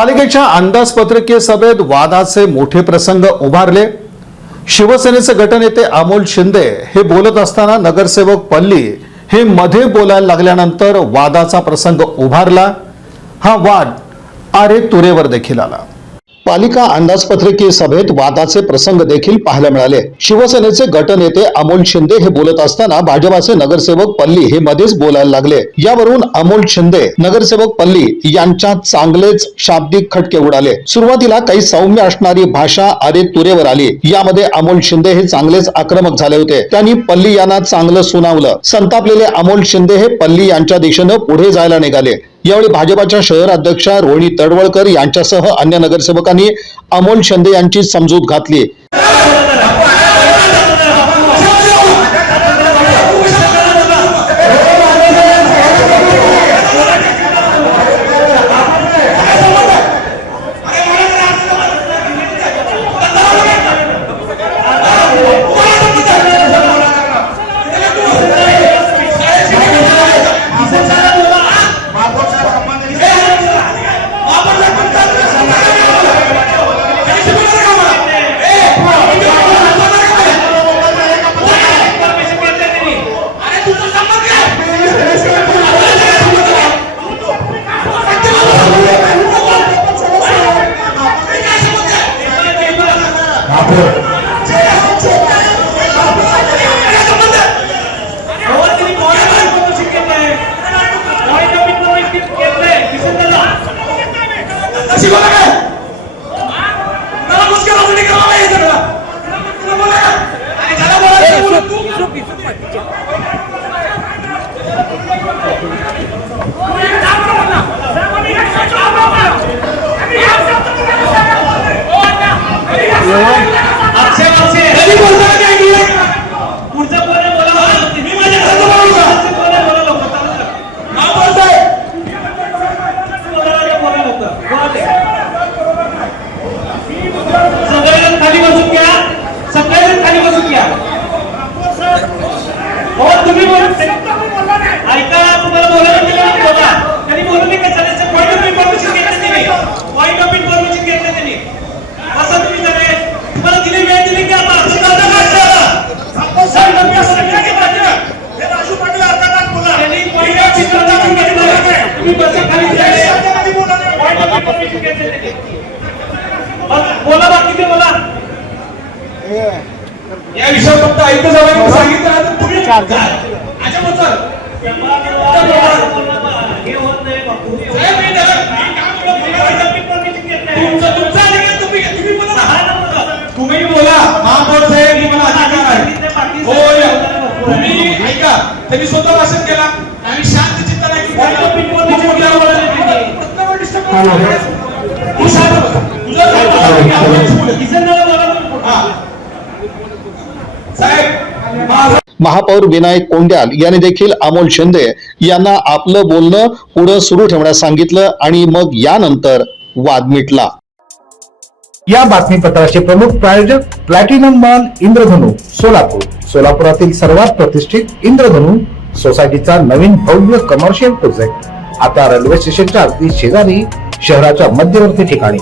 पालिकेच्या अंदाजपत्रकीय सभेत वादाचे मोठे प्रसंग उभारले। शिवसेनेचे गटनेते अमोल शिंदे हे बोलत असताना नगरसेवक पल्ली हे मध्ये बोलायला लागल्यानंतर वादाचा प्रसंग उभारला। हा वाद आरे तुरेवर देखील आला। पालिका अंदाजपत्रकीय सभेत वादाचे प्रसंग देखील पाहायला मिळाले। शिवसेनेचे गटनेते अमोल शिंदे हे बोलत असताना भाजपाचे नगरसेवक पल्ली हे मध्येच बोलायला लागले। यावरून अमोल शिंदे नगरसेवक पल्ली यांच्यात चांगलेच शाब्दिक खटके उडाले। सुरुवातीला काही सौम्य असणारी भाषा आरे तुरेवर आली। यामध्ये अमोल शिंदे हे चांगलेच आक्रमक झाले होते। त्यांनी पल्ली यांना चांगलं सुनावलं। संतापलेले अमोल शिंदे हे पल्ली यांच्या दिशेने पुढे जायला निघाले। यावेळी भाजपाच्या शहर अध्यक्षा रोहिणी तडवळकर यांच्यासह अन्य नगरसेवकांनी अमोल शिंदे यांची समजूत घातली। या विषयावर फक्त ऐकत जावं सांगितलं तुम्ही तुम्ही बोला महापौर साहेब मला अधिकार आहे। होय तुम्ही ऐका त्यांनी स्वतः भाषण केला आणि शांत चित्ताने महापौर विनायक कोंड्याल यांनी देखील अमोल शिंदे यांना आपलं बोलणं पुढे सुरू ठेवण्यास सांगितलं आणि मग यानंतर वाद मिटला। या बातमीपत्राचे प्रमुख प्रायोजक प्लॅटिनम मॉल इंद्रधनु सोलापूर। सोलापुरातील सर्वात प्रतिष्ठित इंद्रधनु सोसायटीचा नवीन भव्य कमर्शियल प्रोजेक्ट आता रेल्वे स्टेशनच्या अगदी शेजारी शहराच्या मध्यवर्ती ठिकाणी।